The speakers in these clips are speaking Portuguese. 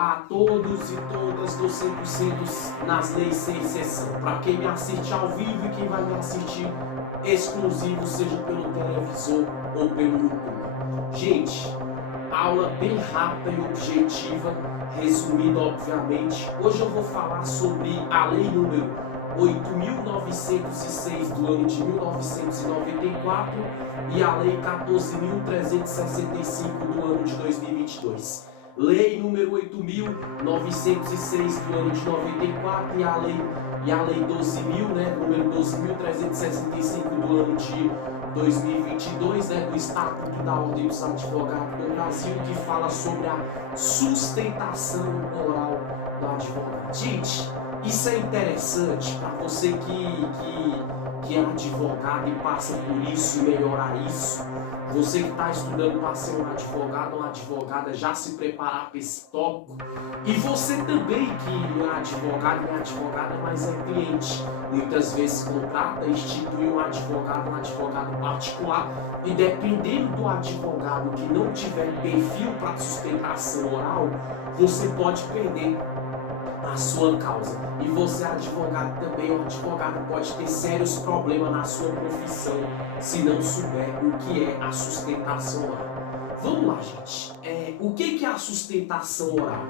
A todos e todas do 100% nas leis sem exceção. Para quem me assiste ao vivo e quem vai me assistir exclusivo, seja pelo televisor ou pelo YouTube. Gente, aula bem rápida e objetiva, resumida obviamente. Hoje eu vou falar sobre a lei número 8.906 do ano de 1994 e a lei 14.365 do ano de 2022. Lei número 8.906 do ano de 94 e a lei 12.000, número 12.365 do ano de 2022, do Estatuto da Ordem dos Advogados do Brasil, que fala sobre a sustentação oral do advogado. Gente, isso é interessante para você que é advogado e passa por isso e melhorar isso. Você que está estudando para ser um advogado ou uma advogada, já se preparar para esse tópico. E você também que não é advogado e não é advogada, mas é cliente. Muitas vezes contrata, institui um advogado particular. E dependendo do advogado que não tiver perfil para sustentação oral, você pode perder a sua causa. E você, advogado também, o advogado pode ter sérios problemas na sua profissão se não souber o que é a sustentação oral. Vamos lá, gente. O que é a sustentação oral?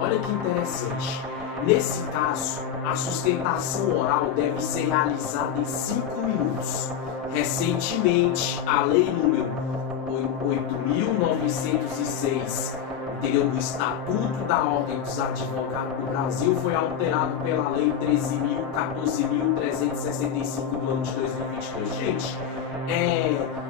Olha que interessante. Nesse caso, a sustentação oral deve ser realizada em 5 minutos. Recentemente, a lei número 8.906 do Estatuto da Ordem dos Advogados do Brasil foi alterado pela Lei 14.365 do ano de 2022. Gente,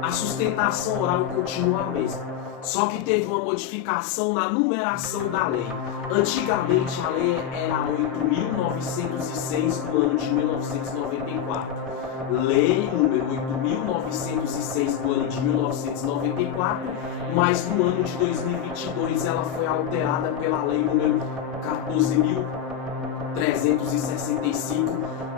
a sustentação oral continua a mesma, só que teve uma modificação na numeração da lei. Antigamente a lei era 8.906 do ano de 1994. Lei número 8.906 do ano de 1994, mas no ano de 2022 ela foi alterada pela lei número 14.365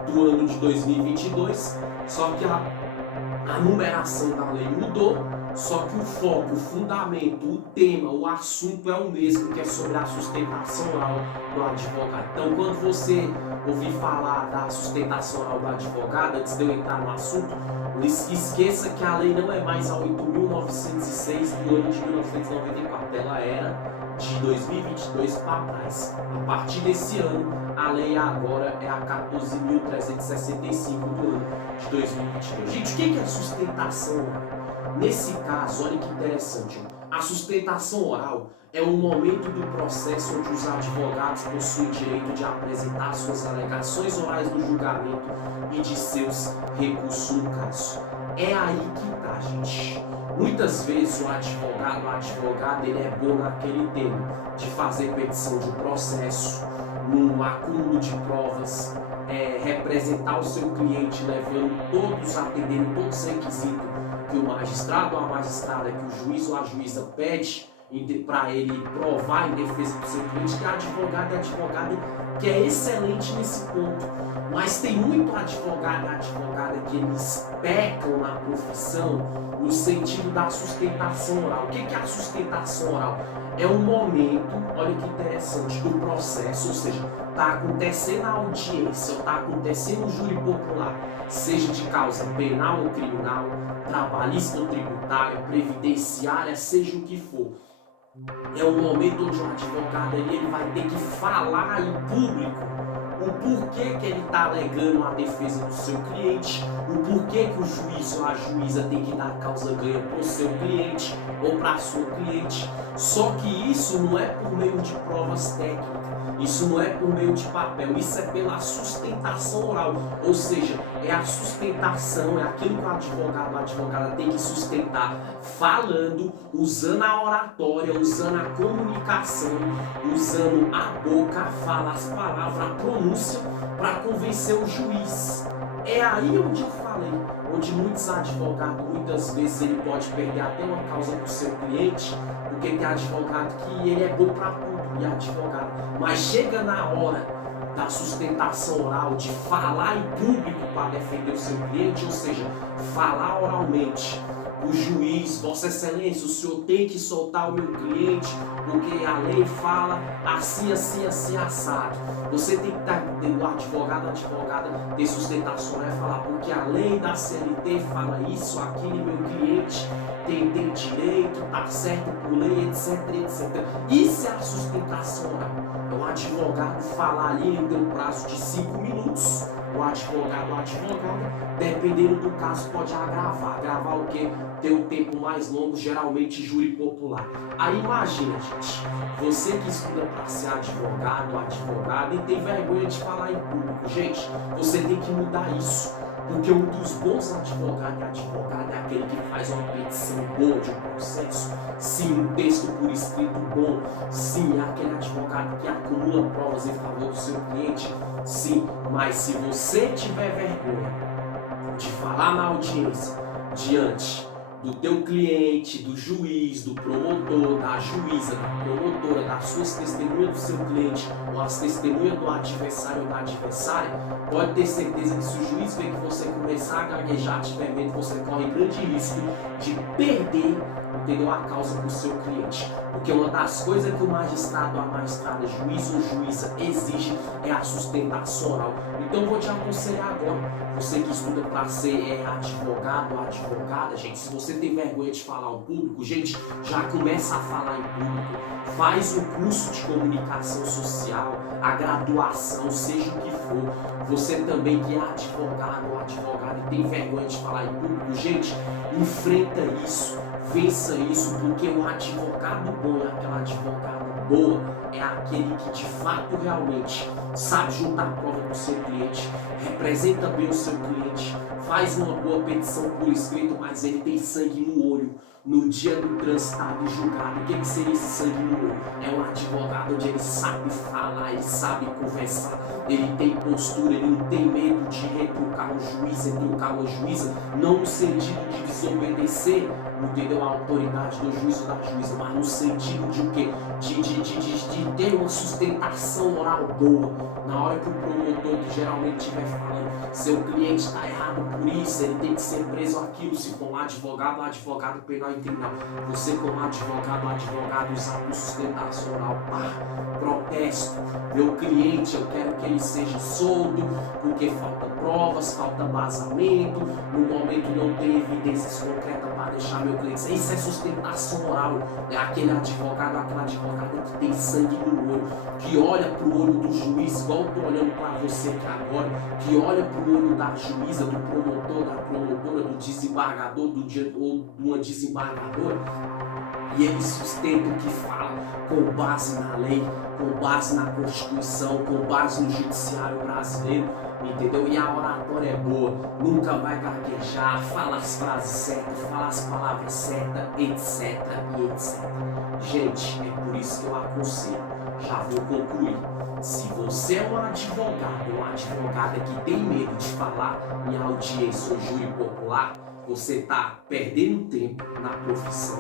do ano de 2022, só que a numeração da lei mudou, só que o foco, o fundamento, o tema, o assunto é o mesmo, que é sobre a sustentação oral do advogado. Então, quando você ouvir falar da sustentação oral do advogado, antes de eu entrar no assunto, não esqueça que a lei não é mais a 8.906 do ano de 1994, ela era de 2022 para trás. A partir desse ano, a lei agora é a 14.365 do ano de 2022. Gente, o que é a sustentação oral? Nesse caso, olha que interessante, a sustentação oral é um momento do processo onde os advogados possuem direito de apresentar suas alegações orais no julgamento e de seus recursos no caso. É aí que tá, gente. Muitas vezes o advogado, ele é bom naquele tema de fazer petição de um processo, num acúmulo de provas, representar o seu cliente, atendendo todos os requisitos que o magistrado ou a magistrada, que o juiz ou a juíza pede para ele provar em defesa do seu cliente, que é advogado e advogada que é excelente nesse ponto. Mas tem muito advogado e advogada que eles pecam na profissão no sentido da sustentação oral. O que é a sustentação oral? É um momento, olha que interessante, do processo, ou seja, está acontecendo a audiência, está acontecendo o júri popular, seja de causa penal ou criminal, trabalhista ou tributária, previdenciária, seja o que for. É um momento onde o advogado ele vai ter que falar em público o porquê que ele está alegando a defesa do seu cliente, o porquê que o juiz ou a juíza tem que dar causa ganha para o seu cliente ou para a sua cliente. Só que isso não é por meio de provas técnicas, isso não é por meio de papel, isso é pela sustentação oral, ou seja, é a sustentação, é aquilo que o advogado ou a advogada tem que sustentar, falando, usando a oratória, usando a comunicação, usando a boca, a fala, as palavras, a pronúncia, para convencer o juiz. É aí onde eu falei, onde muitos advogados, muitas vezes ele pode perder até uma causa para o seu cliente, porque tem advogado que ele é bom para tudo, e advogado, mas chega na hora da sustentação oral, de falar em público para defender o seu cliente, ou seja, falar oralmente. O juiz, Vossa Excelência, o senhor tem que soltar o meu cliente, porque a lei fala assim, assim, assim, assado. Você tem que estar, o advogado, a advogada, ter sustentação, né? Falar, porque a lei da CLT fala isso, aquilo, e meu cliente tem direito, tá certo por lei, etc, etc. Isso é a sustentação oral. É o advogado falar ali, ele tem um prazo de 5 minutos. O advogado, a advogada, dependendo do caso, pode agravar. Agravar o quê? Ter um tempo mais longo, geralmente júri popular. Aí imagina, gente, você que estuda para ser advogado, advogada e tem vergonha de falar em público. Gente, você tem que mudar isso. Porque um dos bons advogados e advogada é aquele que faz uma petição boa de um processo, sim, um texto por escrito bom, sim, é aquele advogado que acumula provas em favor do seu cliente, sim, mas se você tiver vergonha de falar na audiência diante do teu cliente, do juiz, do promotor, da juíza, da promotora, das suas testemunhas do seu cliente ou as testemunhas do adversário ou da adversária, pode ter certeza que se o juiz ver que você começar a gaguejar, tiver medo, você corre grande risco de perder, entendeu, a causa do seu cliente. Porque uma das coisas que o magistrado, a magistrada, juiz ou juíza exige é a sustentação oral. Então eu vou te aconselhar agora, você que estuda para ser advogado ou advogada, gente, se você tem vergonha de falar ao público, gente, já começa a falar em público, faz um curso de comunicação social, a graduação, seja o que for. Você também que é advogado ou advogada e tem vergonha de falar em público, gente, enfrenta isso, vença isso, porque o advogado bom e aquela advogada boa é aquele que de fato realmente sabe juntar a prova do seu cliente, representa bem o seu cliente, faz uma boa petição por escrito, mas ele tem sangue no olho. No dia do transitado e julgado, o que seria esse sangue no olho? É um advogado onde ele sabe falar, ele sabe conversar, ele tem postura, ele não tem medo de retrucar o juiz, retrucar uma juíza, não no sentido de desobedecer, entendeu, a autoridade do juiz ou da juíza, mas no sentido de o quê? De ter uma sustentação oral boa. Na hora que o promotor, que geralmente estiver falando, seu cliente está errado por isso, ele tem que ser preso aquilo, se for um advogado penal e criminal. Você como advogado usar com sustentação oral, protesto, meu cliente, eu quero que ele seja solto, porque falta provas, falta vazamento, no momento não tem evidências concretas para deixar meu cliente. Isso é sustentação oral, é aquele advogado, aquela advogada que tem sangue no olho, que olha para o olho do juiz, igual eu estou olhando para você aqui agora, que olha para o olho da juíza, do promotor, da promotora, do desembargador, ou de uma desembargadora, e ele sustenta o que fala com base na lei, com base na Constituição, com base no judiciário brasileiro, entendeu? E a oratória é boa, nunca vai gaguejar, fala as frases certas, fala as palavras certas, etc, e etc. Gente, é por isso que eu aconselho, já vou concluir. Se você é um advogado ou uma advogada que tem medo de falar em audiência ou júri popular, você está perdendo tempo na profissão,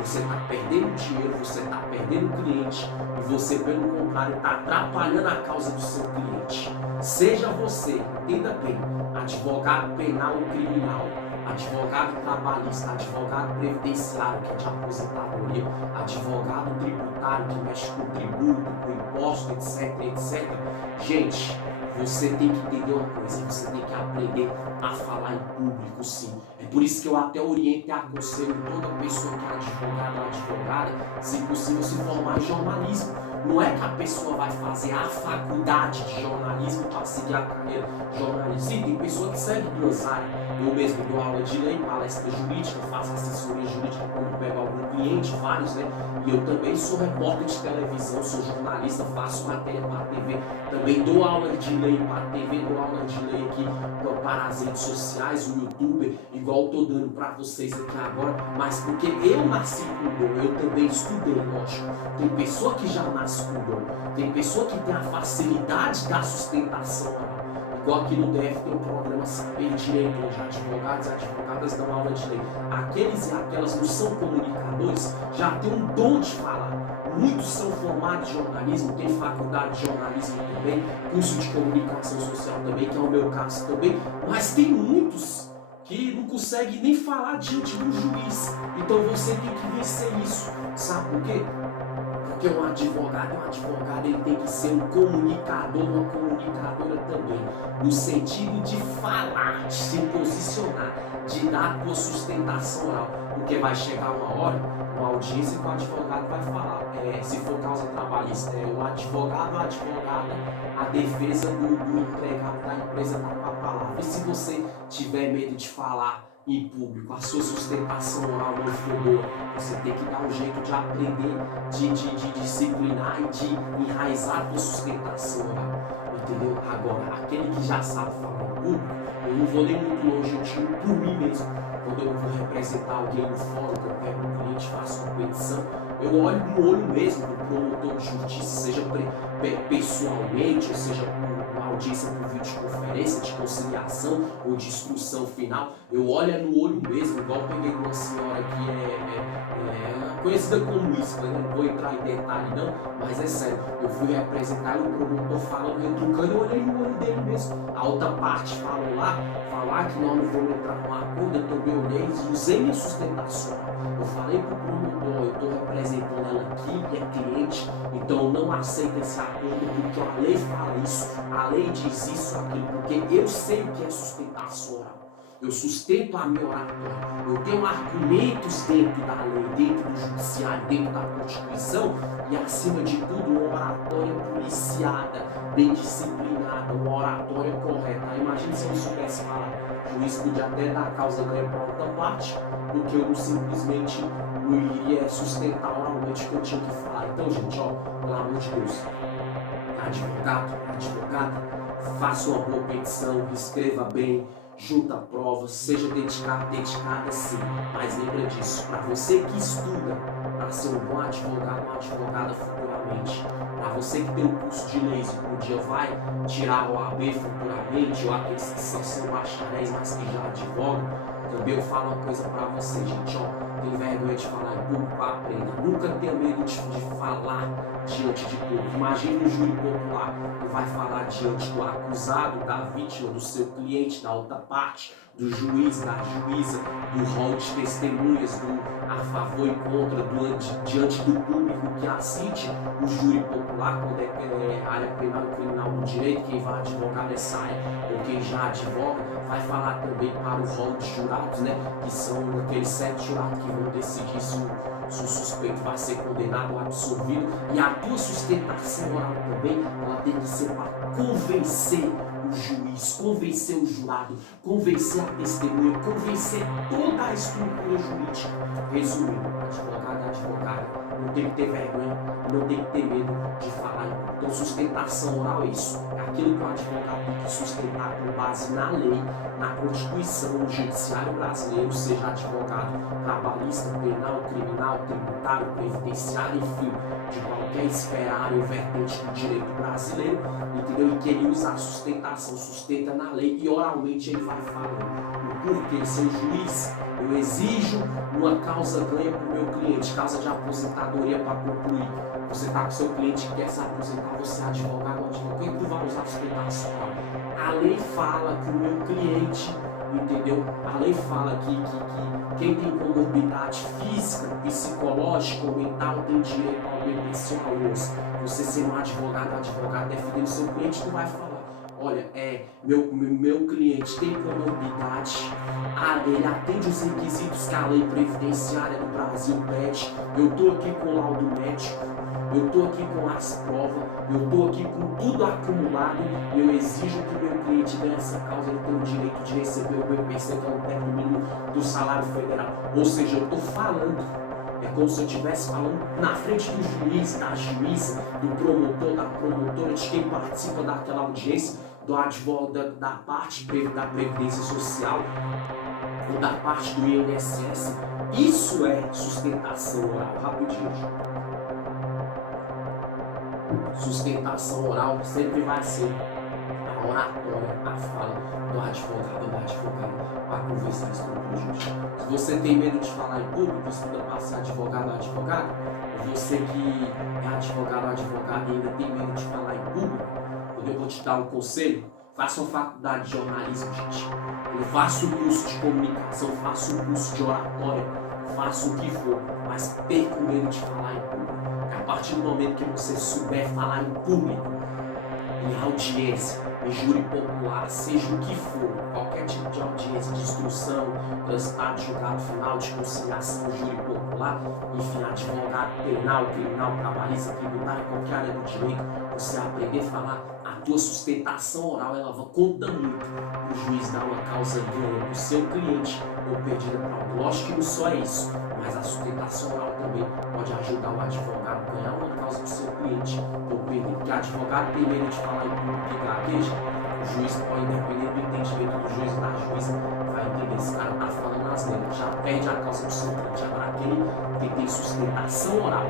você está perdendo dinheiro, você está perdendo cliente e você, pelo contrário, está atrapalhando a causa do seu cliente. Seja você, entenda bem, advogado penal ou criminal, advogado trabalhista, advogado previdenciário, que é de aposentadoria, advogado tributário, que mexe com tributo, com imposto, etc, etc. Gente, você tem que entender uma coisa, você tem que aprender a falar em público, sim. É por isso que eu até oriento e aconselho toda pessoa que é advogado ou advogada, se possível, se formar em jornalismo. Não é que a pessoa vai fazer a faculdade de jornalismo para seguir a carreira jornalista. Sim, tem pessoa que segue duas áreas. Eu mesmo dou aula de lei, palestra jurídica, faço assessoria jurídica quando pego algum cliente, vários, né? E eu também sou repórter de televisão, sou jornalista, faço matéria para a TV. Também dou aula de lei para a TV, dou aula de lei aqui para as redes sociais, o YouTube, igual estou dando para vocês aqui agora. Mas porque eu nasci com dom, eu também estudei, lógico. Tem pessoa que já nasce com dom, tem pessoa que tem a facilidade da sustentação. Igual aqui no DF tem um programa Saber Direito, onde advogados e advogadas dão aula de lei. Aqueles e aquelas não são comunicadores, já tem um dom de falar. Muitos são formados em jornalismo, tem faculdade de jornalismo também, curso de comunicação social também, que é o meu caso também, mas tem muitos que não conseguem nem falar diante do juiz. Então você tem que vencer isso. Sabe por quê? Porque um advogado, ele tem que ser um comunicador, uma comunicadora também, no sentido de falar, de se posicionar, de dar a tua sustentação oral, porque vai chegar uma hora, uma audiência que o advogado vai falar, se for causa trabalhista, o advogado, a advogada, a defesa do empregado da empresa está com a palavra. E se você tiver medo de falar em público, a sua sustentação oral não for boa, você tem que dar um jeito de aprender, de disciplinar e de enraizar a tua sustentação oral, entendeu? Agora, aquele que já sabe falar em público, eu não vou nem muito longe, eu tiro por mim mesmo. Quando eu vou representar alguém no fórum, que eu pego um cliente, faço uma petição, eu olho no olho mesmo do promotor de justiça, seja pessoalmente, ou seja uma audiência por videoconferência, de conciliação ou de instrução final, eu olho no olho mesmo, igual eu peguei uma senhora que é conhecida como isso, né? Não vou entrar em detalhe não, mas é sério, eu fui representar o promotor falando, retrucando, eu olhei no olho dele mesmo. A outra parte falou lá, falar que nós não vamos entrar num acordo, eu também olhei e usei minha sustentação. Eu falei pro promotor, eu estou representando ela aqui, é cliente, então não aceita esse acordo, porque a lei fala isso, a lei diz isso, aquilo, porque eu sei o que é sustentação oral. Eu sustento a minha oratória, eu tenho argumentos dentro da lei, dentro do judiciário, dentro da Constituição e, acima de tudo, uma oratória policiada, bem disciplinada, uma oratória correta. Imagina se eu não soubesse falar, o juiz podia até dar a causa ganha para outra parte, porque eu não simplesmente não iria sustentar oralmente o que eu tinha que falar. Então, gente, ó, pelo amor de Deus, advogada, faça uma boa petição, escreva bem, junta provas, seja dedicada sim, mas lembra disso, para você que estuda para ser um bom advogado, uma advogada futuramente, para você que tem um curso de leis e um dia vai tirar o AB futuramente, ou aqueles que são bacharéis, mas que já advogam, também eu falo uma coisa para você, gente, ó, tem vergonha de falar em público, aprenda, nunca tenha medo de falar diante de público. Imagine um júri popular que vai falar diante do acusado, da vítima, do seu cliente, da outra parte, do juiz, da juíza, do rol de testemunhas, do a favor e contra, diante do público que assiste o júri popular, quando é área penal e criminal do direito, quem vai advogar nessa área, ou quem já advoga, vai falar também para o rol de jurados, né, que são aqueles 7 jurados que vão decidir se o suspeito vai ser condenado ou absolvido, e a tua sustentação oral também, ela tem que ser para convencer o juiz, convencer o jurado, convencer a testemunha, convencer toda a estrutura jurídica. Resumindo, advogada, não tem que ter vergonha, não tem que ter medo de falar. Então, sustentação oral é isso, é aquilo que o advogado tem que sustentar com base na lei, na Constituição, no judiciário brasileiro, seja advogado trabalhista, penal, criminal, tributário, previdenciário, enfim, de qualquer esfera, área ou vertente do direito brasileiro, entendeu? E que ele usa a sustentação, sustenta na lei e oralmente ele vai falando. Porque, seu juiz, eu exijo uma causa ganha para o meu cliente, causa de aposentadoria para concluir. Você está com seu cliente que quer se aposentar, você é advogado ou advogado, quem tu vai usar a sustentação? A lei fala que o meu cliente, entendeu? A lei fala que quem tem comorbidade física, psicológica ou mental tem direito ao benefício almoço. Você ser um advogado defendendo seu cliente, tu vai falar. Olha, meu cliente tem comorbidade, ele atende os requisitos que a lei previdenciária do Brasil pede, eu estou aqui com o laudo médico, eu estou aqui com as provas, eu estou aqui com tudo acumulado e eu exijo que meu cliente ganhe essa causa, ele tem o direito de receber o BPC, que é o teto mínimo do salário federal. Ou seja, eu estou falando, é como se eu estivesse falando na frente do juiz, da juíza, do promotor, da promotora, de quem participa daquela audiência, do advogado, da parte da Previdência Social, ou da parte do INSS. Isso é sustentação oral. Rapidinho. Sustentação oral sempre vai ser a a oratória, a fala do advogado ou da advogada para conversar isso com o juiz. Se você tem medo de falar em público, estuda para ser advogado ou advogada, ou você que é advogado ou advogada e ainda tem medo de falar em público, eu vou te dar um conselho. Faça uma faculdade de jornalismo, gente. Faça um curso de comunicação, faça um curso de oratória, faça o que for, mas perca o medo de falar em público. Porque a partir do momento que você souber falar em público, em audiência, em júri popular, seja o que for, qualquer tipo de audiência, de instrução, transitado, julgado final, de conciliação, júri popular, enfim, advogado penal, criminal, trabalhista, tributário, qualquer área do direito, você aprender a falar, a tua sustentação oral, ela conta muito. O juiz dá uma causa ganha para o seu cliente ou perdida para outro. Lógico que não só é isso, mas a sustentação oral também pode ajudar o advogado a ganhar uma causa para o seu cliente ou perder. Porque o advogado tem medo de falar em público e gagueja, o juiz pode, independente do entendimento do juiz e da juíza, vai entender, esse cara tá falando asneira, já perde a causa do seu cliente. Agora aquele que tem sustentação oral,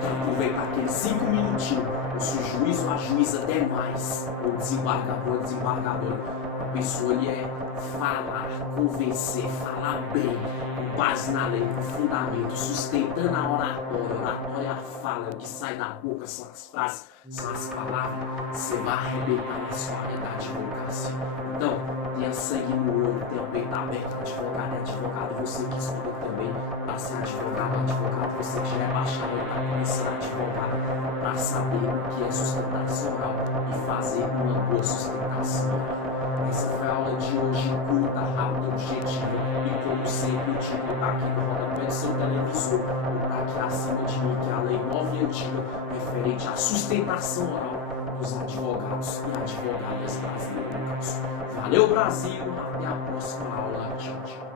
quer aproveitar aqueles 5 minutinhos, ou se o juiz ou a juíza der mais, ou desembargador, desembargadora, a pessoa ali é falar, convencer, falar bem, com base na lei, com fundamento, sustentando a oratória. A oratória é a fala, o que sai da boca, são as frases, são as palavras, você vai arrebentar na sua área da advocacia. Então, tenha sangue no olho, tenha o peito aberto, advogado e advogado, você que estuda também para ser advogado, você que já é bacharel e está começando a advogar, para saber o que é sustentação oral e fazer uma boa sustentação oral. Essa foi a aula de hoje, curta, rápida, objetiva e como sempre o título está aqui no rodapé do seu televisor, ou está aqui acima de mim, que é a lei nova e antiga referente à sustentação oral dos advogados e advogadas brasileiros. Valeu, Brasil, até a próxima aula, tchau, tchau.